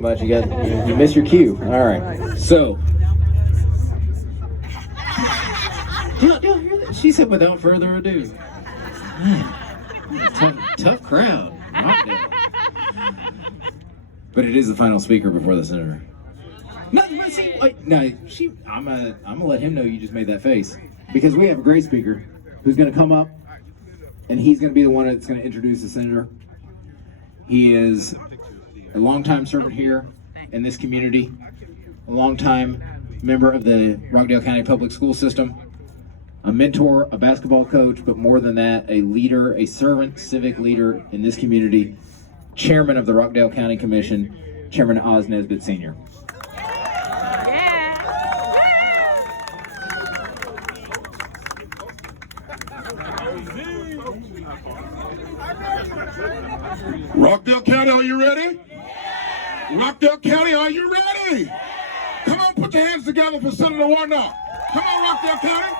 Much you missed your cue. All right. So she said, without further ado, tough crowd. Rockdale. But it is the final speaker before the senator. No, see, I'm gonna let him know you just made that face, because we have a great speaker who's gonna come up, and he's gonna be the one that's gonna introduce the senator. He is a longtime servant here in this community, a longtime member of the Rockdale County Public School System, a mentor, a basketball coach, but more than that, a leader, a servant civic leader in this community, chairman of the Rockdale County Commission, Chairman Oz Nesbitt Sr. Rockdale County, are you ready? Rockdale County, are you ready? Come on, put your hands together for Senator Warnock. Come on, Rockdale County.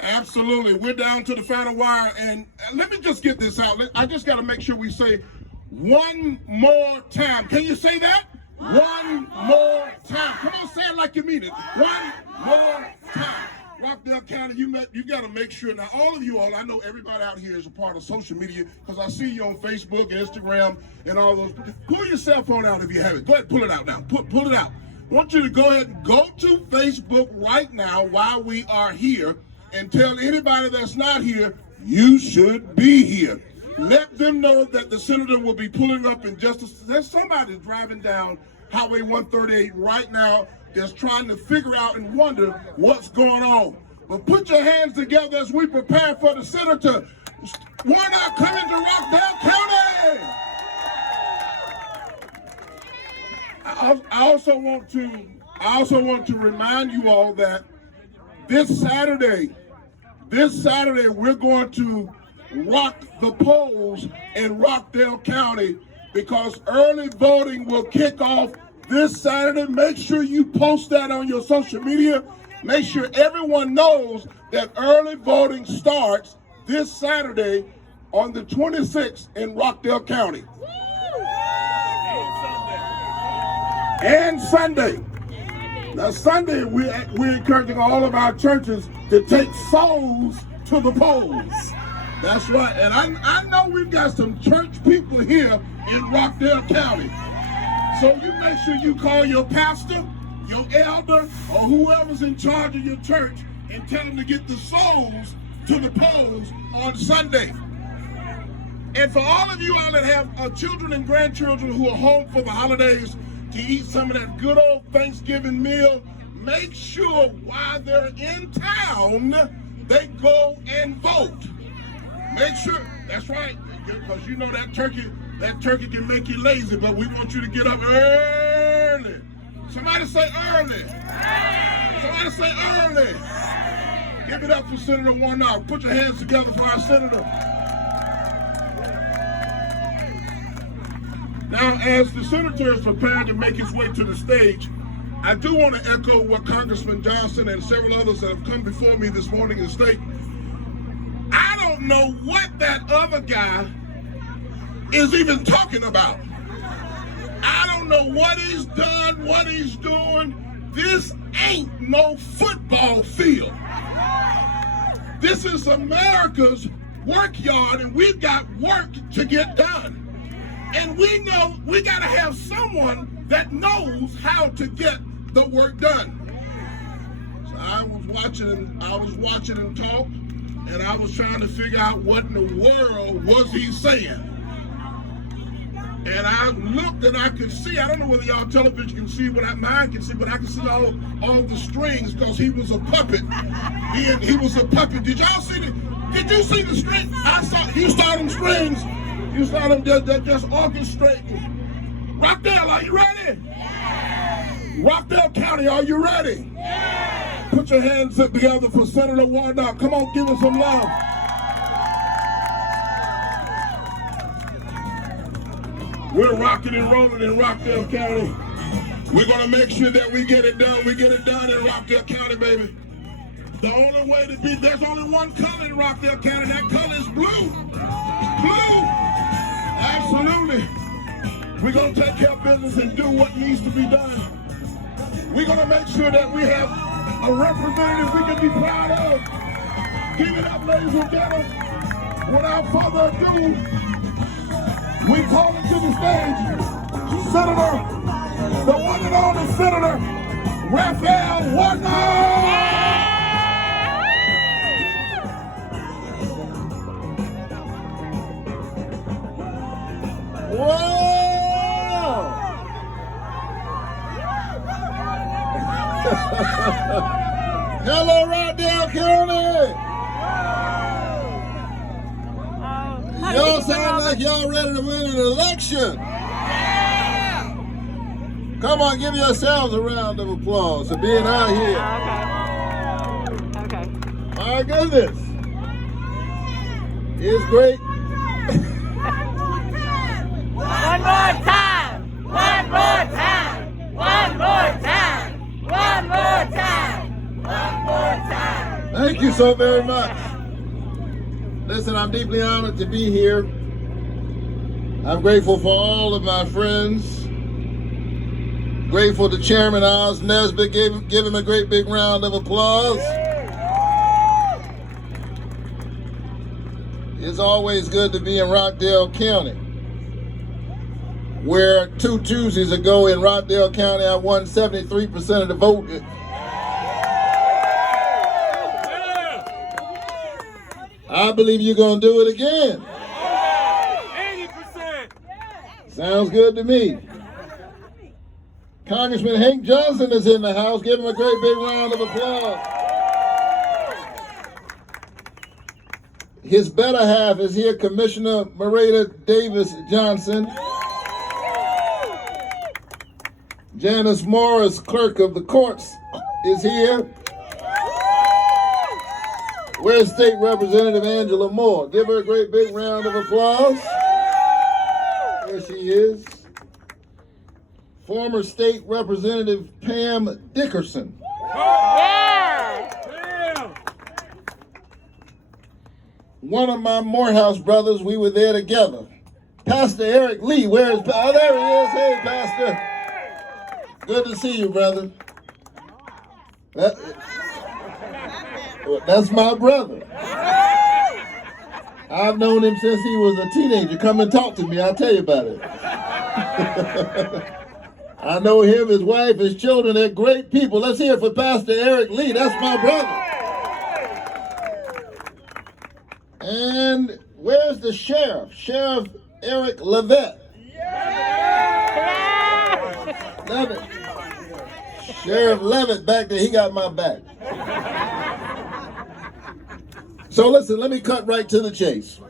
Absolutely. We're down to the final wire, and let me just get this out. I just got to make sure we say one more time. Can you say that? One more time. Come on, say it like you mean it. One more time. Rockdale County, you got to make sure. Now, all of you all, I know everybody out here is a part of social media, because I see you on Facebook and Instagram and all those. Pull your cell phone out if you have it. Go ahead, pull it out now. Pull it out. I want you to go ahead and go to Facebook right now while we are here, and tell anybody that's not here, you should be here. Let them know that the senator will be pulling up in just a... There's somebody driving down Highway 138 right now that's trying to figure out and wonder what's going on. But put your hands together as we prepare for the senator. Warnock coming to Rockdale County. I also want to remind you all that this Saturday, we're going to rock the polls in Rockdale County, because early voting will kick off this Saturday. Make sure you post that on your social media. Make sure everyone knows that early voting starts this Saturday on the 26th in Rockdale County. And Sunday. Now Sunday, we're encouraging all of our churches to take souls to the polls. That's right. And I know we've got some church people here in Rockdale County. So you make sure you call your pastor, your elder, or whoever's in charge of your church, and tell them to get the souls to the polls on Sunday. And for all of you all that have children and grandchildren who are home for the holidays to eat some of that good old Thanksgiving meal, make sure while they're in town, they go and vote. Make sure, that's right, because you know that turkey can make you lazy, but we want you to get up early. Somebody say early. Somebody say early. Give it up for Senator Warnock. Put your hands together for our senator. Now, as the senator is preparing to make his way to the stage, I do want to echo what Congressman Johnson and several others that have come before me this morning and state, I don't know what that other guy is even talking about. I don't know what he's done, what he's doing. This ain't no football field. This is America's work yard, and we've got work to get done. And we know we got to have someone that knows how to get the work done. So I was watching him talk, and I was trying to figure out what in the world was he saying. And I looked and I could see, I don't know whether y'all television can see what mine can see, but I can see all the strings, because he was a puppet. He was a puppet. Did y'all see did you see the string? You saw them strings. You saw them just orchestrating. Rockdale, are you ready? Yeah. Rockdale County, are you ready? Yeah. Put your hands up together for Senator Warnock. Come on, give us some love. We're rocking and rolling in Rockdale County. We're going to make sure that we get it done. We get it done in Rockdale County, baby. The only way to be, there's only one color in Rockdale County. That color is blue. Blue. Absolutely. We're going to take care of business and do what needs to be done. We're going to make sure that we have a representative we can be proud of. Give it up, ladies and gentlemen. Without further ado, we call it to the stage, Senator, the one and only Senator, Raphael Warnock! Whoa! Hello, Rockdale County! Y'all sound like y'all ready to win an election. Come on, give yourselves a round of applause for being out here. Okay. My goodness. It's great. One more time! One more time! One more time! One more time! One more time! Thank you so very much. Listen, I'm deeply honored to be here. I'm grateful for all of my friends. Grateful to Chairman Oz Nesbitt. Give him a great big round of applause. It's always good to be in Rockdale County, where 2 Tuesdays ago in Rockdale County, I won 73% of the vote. I believe you're going to do it again. 80%! Sounds good to me. Congressman Hank Johnson is in the house. Give him a great big round of applause. His better half is here, Commissioner Marita Davis Johnson. Janice Morris, clerk of the courts, is here. Where's State Representative Angela Moore? Give her a great big round of applause. There she is. Former State Representative Pam Dickerson. Yeah! One of my Morehouse brothers, we were there together. Pastor Eric Lee, where is, oh, there he is. Hey, Pastor. Good to see you, brother. That's my brother. I've known him since he was a teenager. Come and talk to me. I'll tell you about it. I know him, his wife, his children. They're great people. Let's hear it for Pastor Eric Lee. That's my brother. And where's the sheriff? Sheriff Eric Levitt. Levitt. Sheriff Levitt back there, he got my back. So listen, let me cut right to the chase.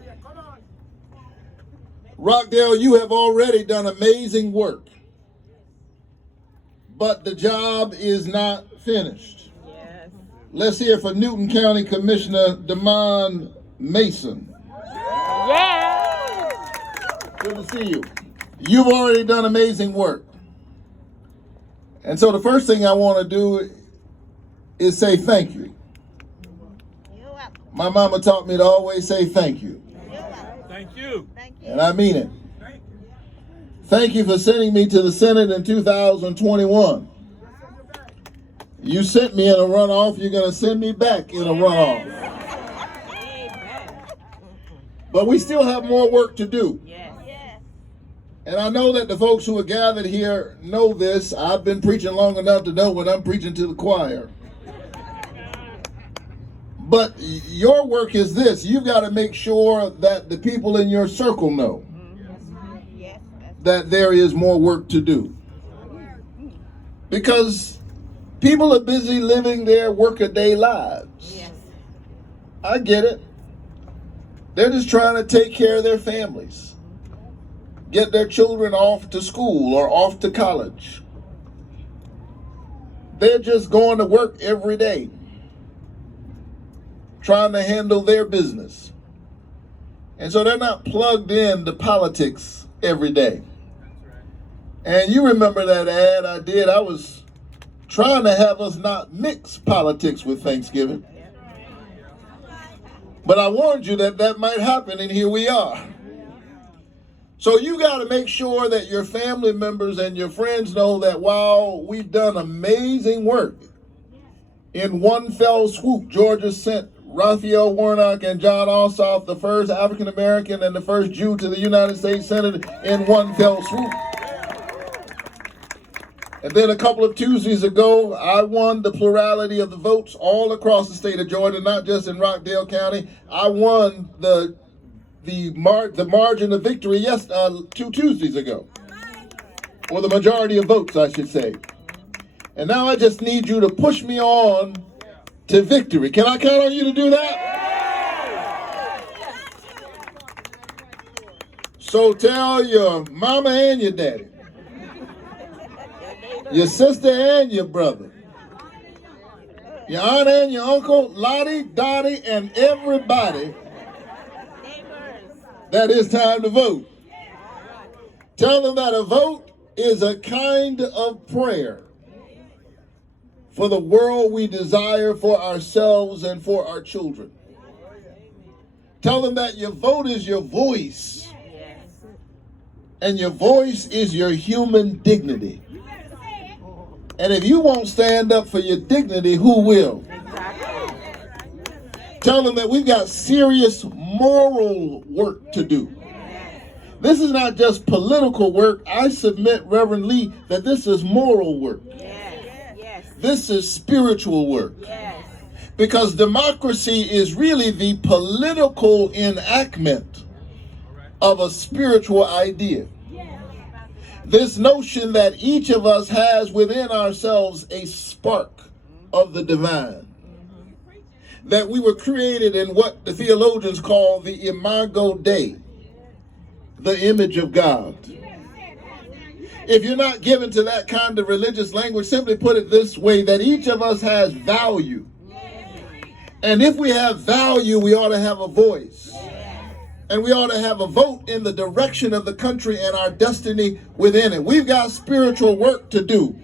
Rockdale, you have already done amazing work, but the job is not finished. Yes. Let's hear for Newton County Commissioner Damon Mason. Yeah! Good to see you. You've already done amazing work. And so the first thing I want to do is say thank you. My mama taught me to always say thank you. Thank you. And I mean it. Thank you for sending me to the Senate in 2021. You sent me in a runoff, you're going to send me back in a runoff. But we still have more work to do. And I know that the folks who are gathered here know this. I've been preaching long enough to know when I'm preaching to the choir. But your work is this. You've got to make sure that the people in your circle know that there is more work to do. Because people are busy living their workaday lives. I get it. They're just trying to take care of their families, get their children off to school or off to college. They're just going to work every day, trying to handle their business. And so they're not plugged in to politics every day. And you remember that ad I did? I was trying to have us not mix politics with Thanksgiving. But I warned you that that might happen, and here we are. So you got to make sure that your family members and your friends know that while we've done amazing work, in one fell swoop, Georgia sent Raphael, Warnock, and John Ossoff, the first African American and the first Jew to the United States Senate in one fell swoop. And then a couple of Tuesdays ago, I won the plurality of the votes all across the state of Georgia, not just in Rockdale County. I won the margin of victory 2 Tuesdays ago, or the majority of votes, I should say. And now I just need you to push me on to victory. Can I count on you to do that? So tell your mama and your daddy, your sister and your brother, your aunt and your uncle, Lottie, Dottie, and everybody that it's time to vote. Tell them that a vote is a kind of prayer for the world we desire, for ourselves, and for our children. Tell them that your vote is your voice, and your voice is your human dignity. And if you won't stand up for your dignity, who will? Tell them that we've got serious moral work to do. This is not just political work. I submit, Reverend Lee, that this is moral work. This is spiritual work. Because democracy is really the political enactment of a spiritual idea. This notion that each of us has within ourselves a spark of the divine. That we were created in what the theologians call the imago Dei, the image of God. If you're not given to that kind of religious language, simply put it this way, that each of us has value. And if we have value, we ought to have a voice. And we ought to have a vote in the direction of the country and our destiny within it. We've got spiritual work to do.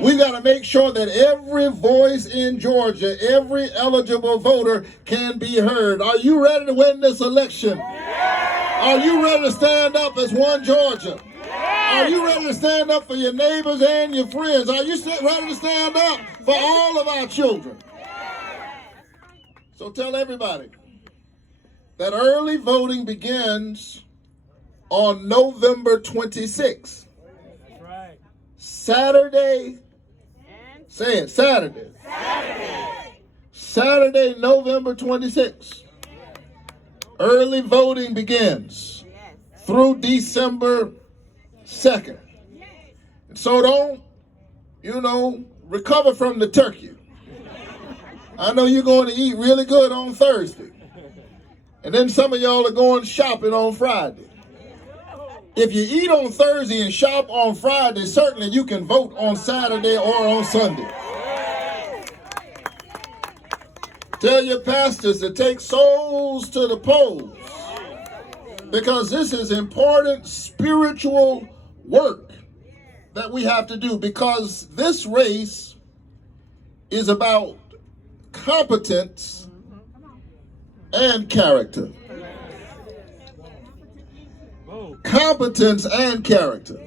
We've got to make sure that every voice in Georgia, every eligible voter can be heard. Are you ready to win this election? Are you ready to stand up as one Georgia? Are you ready to stand up for your neighbors and your friends? Are you ready to stand up for all of our children? So tell everybody that early voting begins on November 26th. That's right. Saturday. Say it, Saturday. Saturday, November 26th. Early voting begins through December 2nd. And so don't, recover from the turkey. I know you're going to eat really good on Thursday. And then some of y'all are going shopping on Friday. If you eat on Thursday and shop on Friday, certainly you can vote on Saturday or on Sunday. Tell your pastors to take souls to the polls, because this is important spiritual work that we have to do, because this race is about competence and character. Competence and character.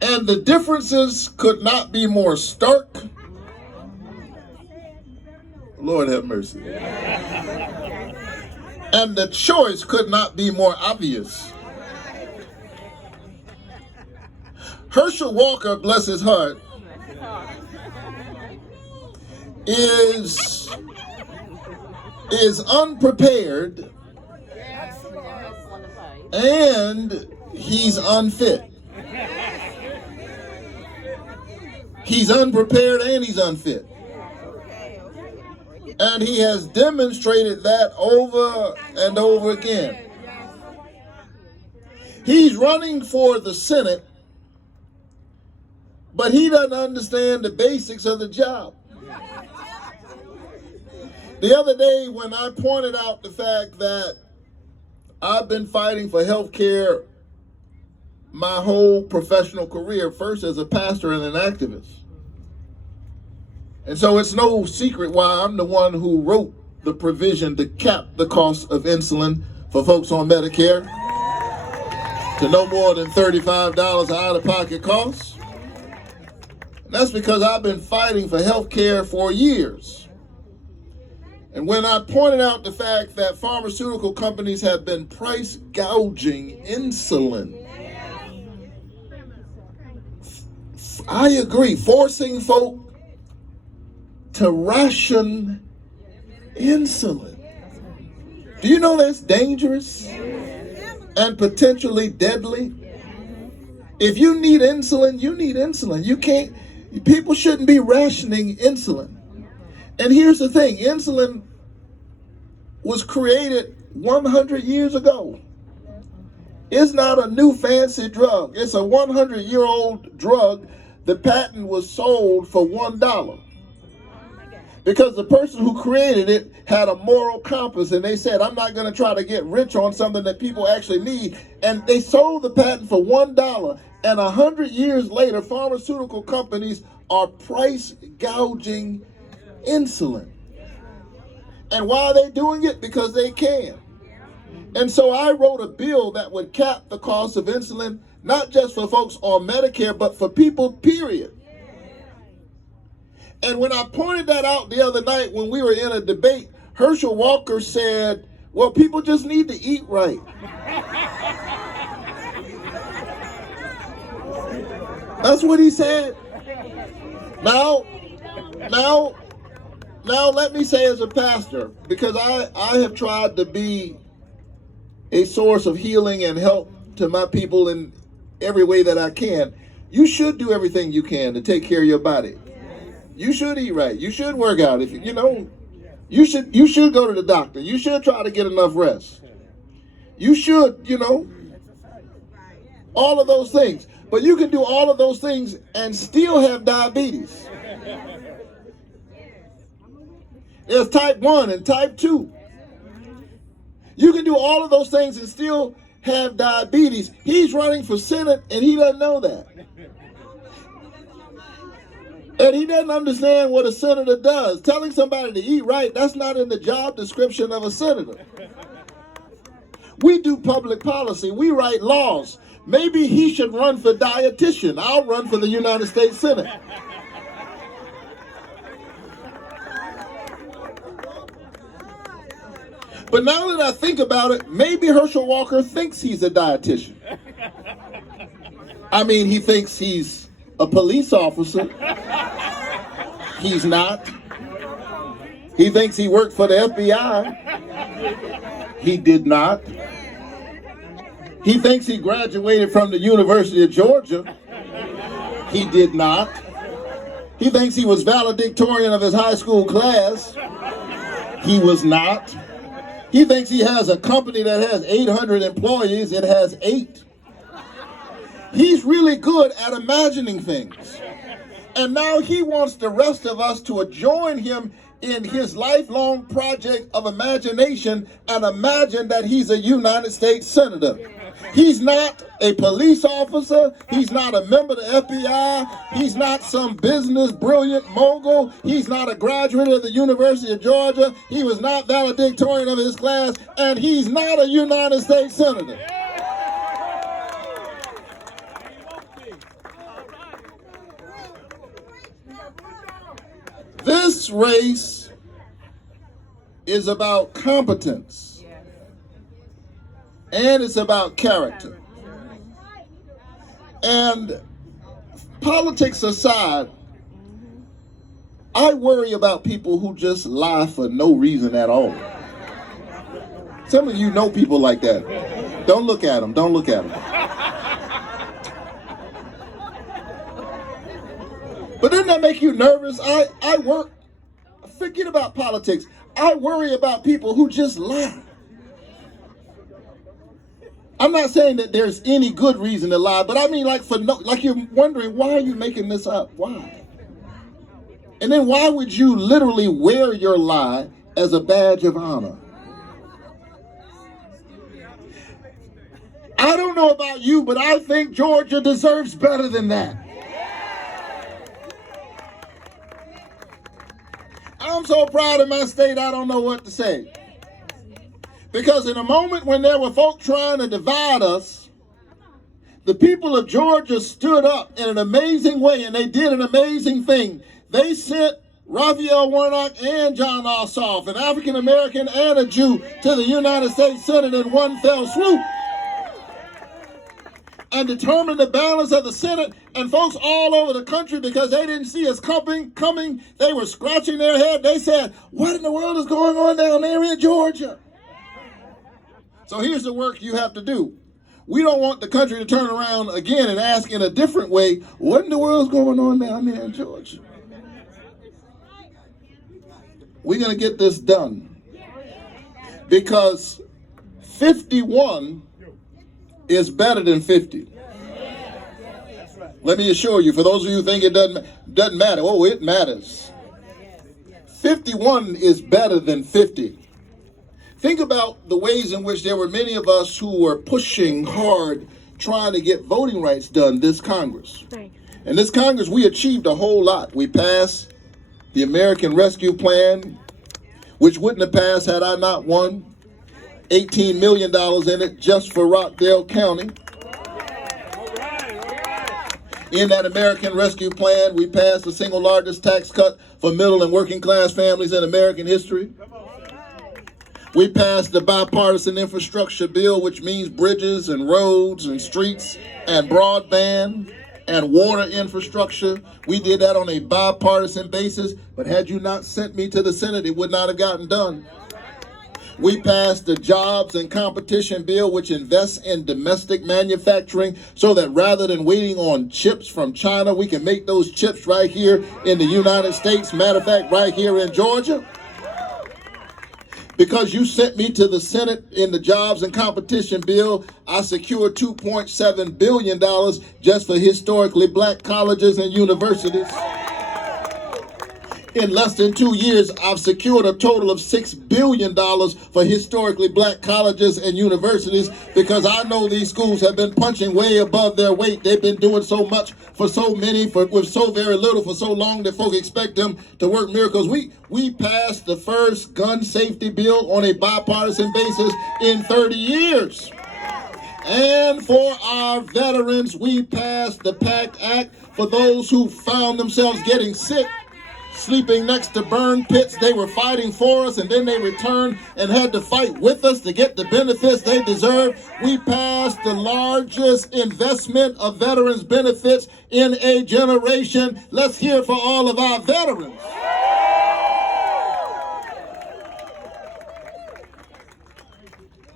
And the differences could not be more stark. Lord have mercy. And the choice could not be more obvious. Herschel Walker, bless his heart, is unprepared and he's unfit. He's unprepared and he's unfit. And he has demonstrated that over and over again. He's running for the Senate, but he doesn't understand the basics of the job. The other day when I pointed out the fact that I've been fighting for health care my whole professional career, first as a pastor and an activist. And so it's no secret why I'm the one who wrote the provision to cap the cost of insulin for folks on Medicare. to no more than $35 out-of-pocket costs. And that's because I've been fighting for health care for years. And when I pointed out the fact that pharmaceutical companies have been price gouging insulin, I agree, forcing folk to ration insulin. Do you know that's dangerous and potentially deadly? If you need insulin, you need insulin. You can't, people shouldn't be rationing insulin. And here's the thing, insulin was created 100 years ago. It's not a new fancy drug. It's a 100-year-old drug. The patent was sold for $1. Because the person who created it had a moral compass, and they said, I'm not going to try to get rich on something that people actually need. And they sold the patent for $1. And 100 years later, pharmaceutical companies are price gouging insulin. And why are they doing it? Because they can. And so I wrote a bill that would cap the cost of insulin, not just for folks on Medicare, but for people, period. And when I pointed that out the other night when we were in a debate, Herschel Walker said, well, people just need to eat right. That's what he said. Now let me say as a pastor, because I have tried to be a source of healing and help to my people in every way that I can. You should do everything you can to take care of your body. You should eat right. You should work out. If you should go to the doctor. You should try to get enough rest. You should, all of those things. But you can do all of those things and still have diabetes. There's type 1 and type 2. You can do all of those things and still have diabetes. He's running for Senate and he doesn't know that. And he doesn't understand what a senator does. Telling somebody to eat right, that's not in the job description of a senator. We do public policy. We write laws. Maybe he should run for dietitian. I'll run for the United States Senate. But now that I think about it, maybe Herschel Walker thinks he's a dietitian. I mean, he thinks he's a police officer. He's not. He thinks he worked for the FBI. He did not. He thinks he graduated from the University of Georgia. He did not. He thinks he was valedictorian of his high school class. He was not. He thinks he has a company that has 800 employees. It has 8. He's really good at imagining things. And now he wants the rest of us to join him in his lifelong project of imagination and imagine that he's a United States Senator. He's not a police officer. He's not a member of the FBI. He's not some business brilliant mogul. He's not a graduate of the University of Georgia. He was not valedictorian of his class. And he's not a United States Senator. This race is about competence, and it's about character. And politics aside, I worry about people who just lie for no reason at all. Some of you know people like that. Don't look at them. Don't look at them. But doesn't that make you nervous? Forget about politics. I worry about people who just lie. I'm not saying that there's any good reason to lie, but I mean like you're wondering, why are you making this up? Why? And then why would you literally wear your lie as a badge of honor? I don't know about you, but I think Georgia deserves better than that. I'm so proud of my state, I don't know what to say. Because in a moment when there were folk trying to divide us, The people of Georgia stood up in an amazing way, and they did an amazing thing. They sent Raphael, Warnock, and John Ossoff, an African American and a Jew, to the United States Senate in one fell swoop, and determined the balance of the Senate. And folks all over the country, because they didn't see us coming, they were scratching their head. They said, what in the world is going on down there in Georgia? So here's the work you have to do. We don't want the country to turn around again and ask in a different way, what in the world is going on down there in Georgia? We're going to get this done, because 51 is better than 50. Let me assure you, for those of you who think it doesn't matter, oh, it matters. 51 is better than 50. Think about the ways in which there were many of us who were pushing hard, trying to get voting rights done this Congress. And this Congress, we achieved a whole lot. We passed the American Rescue Plan, which wouldn't have passed had I not won. $18 million in it just for Rockdale County. In that American Rescue Plan, we passed the single largest tax cut for middle and working class families in American history. We passed the bipartisan infrastructure bill, which means bridges and roads and streets and broadband and water infrastructure. We did that on a bipartisan basis, but had you not sent me to the Senate, it would not have gotten done. We passed the Jobs and Competition Bill, which invests in domestic manufacturing so that rather than waiting on chips from China, we can make those chips right here in the United States. Matter of fact, right here in Georgia. Because you sent me to the Senate in the Jobs and Competition Bill, I secured $2.7 billion just for historically black colleges and universities. In less than 2 years, I've secured a total of $6 billion for historically black colleges and universities, because I know these schools have been punching way above their weight. They've been doing so much for so many, with so very little for so long that folk expect them to work miracles. We passed the first gun safety bill on a bipartisan basis in 30 years. And for our veterans, we passed the PACT Act for those who found themselves getting sick, sleeping next to burn pits. They were fighting for us, and then they returned and had to fight with us to get the benefits they deserve. We passed the largest investment of veterans benefits in a generation. Let's hear for all of our veterans.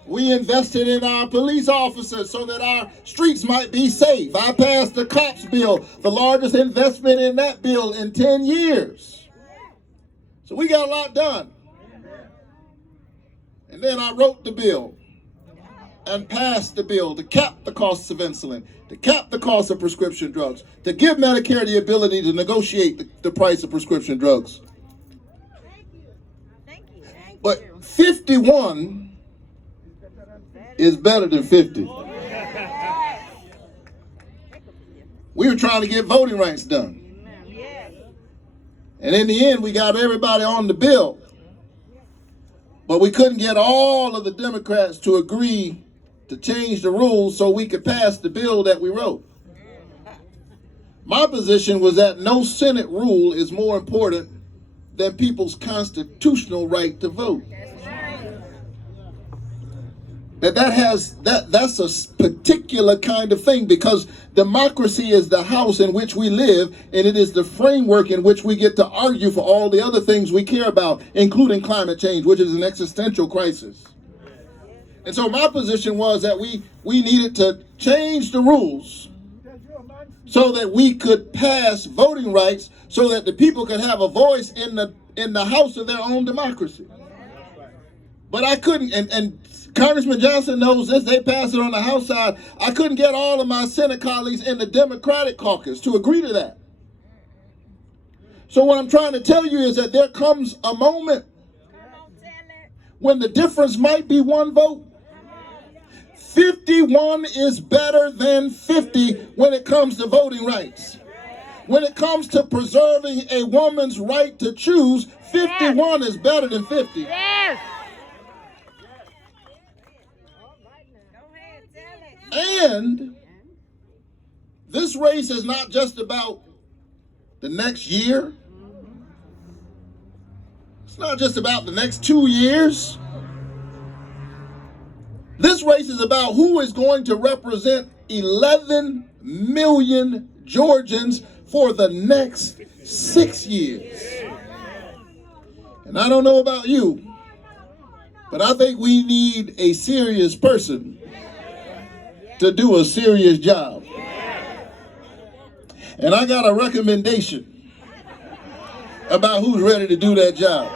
We invested in our police officers so that our streets might be safe. I passed the cops bill, the largest investment in that bill in 10 years. So we got a lot done. And then I wrote the bill and passed the bill to cap the costs of insulin, to cap the cost of prescription drugs, to give Medicare the ability to negotiate the price of prescription drugs. But 51 is better than 50. We were trying to get voting rights done. And in the end, we got everybody on the bill. But we couldn't get all of the Democrats to agree to change the rules so we could pass the bill that we wrote. My position was that no Senate rule is more important than people's constitutional right to vote. That's a particular kind of thing, because democracy is the house in which we live, and it is the framework in which we get to argue for all the other things we care about, including climate change, which is an existential crisis. And so my position was that we needed to change the rules so that we could pass voting rights, so that the people could have a voice in the house of their own democracy. But I couldn't, and Congressman Johnson knows this, they passed it on the House side. I couldn't get all of my Senate colleagues in the Democratic caucus to agree to that. So what I'm trying to tell you is that there comes a moment when the difference might be one vote. 51 is better than 50 when it comes to voting rights. When it comes to preserving a woman's right to choose, 51 is better than 50. Yes. And This race is not just about the next year. It's not just about the next 2 years. This race is about who is going to represent 11 million Georgians for the next 6 years. And I don't know about you, but I think we need a serious person to do a serious job. And I got a recommendation about who's ready to do that job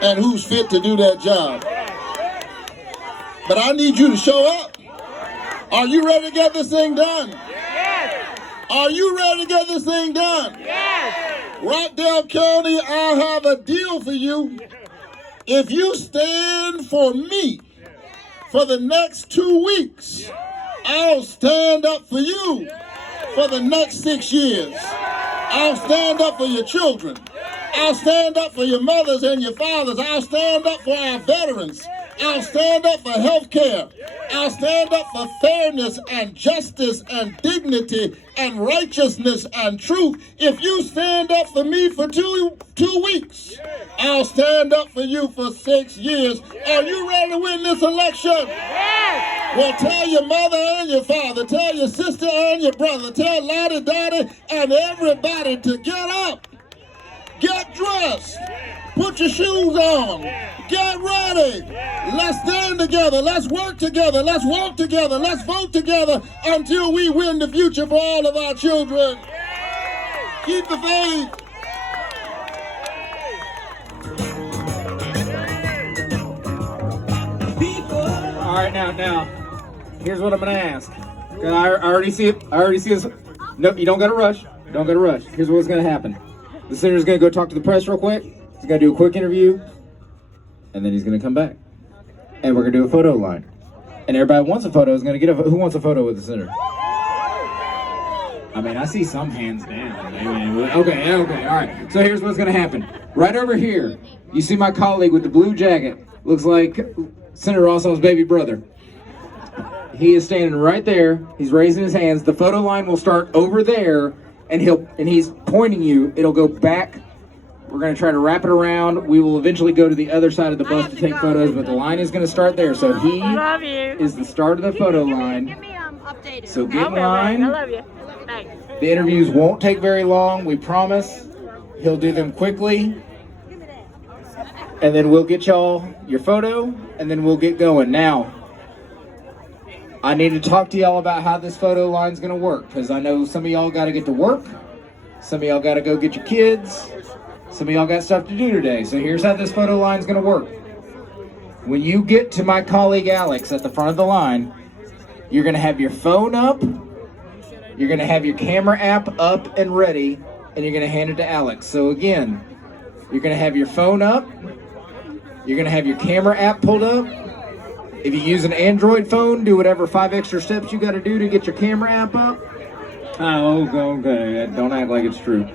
and who's fit to do that job. But I need you to show up. Are you ready to get this thing done? Yes. Are you ready to get this thing done? Yes. Rockdale County, I have a deal for you. If you stand for me for the next 2 weeks, I'll stand up for you for the next 6 years. I'll stand up for your children. I'll stand up for your mothers and your fathers. I'll stand up for our veterans. I'll stand up for health care. I'll stand up for fairness and justice and dignity and righteousness and truth. If you stand up for me for two weeks, I'll stand up for you for 6 years. Are you ready to win this election? Yes. Well, tell your mother and your father, tell your sister and your brother, tell Lottie, Dottie, and everybody to get up, get dressed, put your shoes on, get ready. Let's stand together, let's work together, let's walk together, let's vote together until we win the future for all of our children. Keep the faith. All right, now, here's what I'm gonna ask. I already see it. I already see this. Nope, you don't gotta rush. Don't gotta rush. Here's what's gonna happen. The senator's gonna go talk to the press real quick. He's gonna do a quick interview, and then he's gonna come back, and we're gonna do a photo line. And everybody wants a photo is gonna get a. Who wants a photo with the senator? I mean, I see some hands down. Okay, all right. So here's what's gonna happen. Right over here, you see my colleague with the blue jacket. Looks like Senator Rossell's baby brother. He is standing right there. He's raising his hands. The photo line will start over there, and he's pointing you. It'll go back. We're going to try to wrap it around. We will eventually go to the other side of the bus to take photos, but the line is going to start there. So he is the start of the photo line. Updated. So get in line. I love you. Thanks. The interviews won't take very long, we promise. He'll do them quickly. And then we'll get y'all your photo, and then we'll get going. Now, I need to talk to y'all about how this photo line's gonna work, because I know some of y'all gotta get to work, some of y'all gotta go get your kids, some of y'all got stuff to do today. So here's how this photo line's gonna work. When you get to my colleague Alex at the front of the line, you're gonna have your phone up, you're gonna have your camera app up and ready, and you're gonna hand it to Alex. So again, you're gonna have your phone up, you're gonna have your camera app pulled up. If you use an Android phone, do whatever 5 extra steps you gotta do to get your camera app up. Oh, okay, don't act like it's true.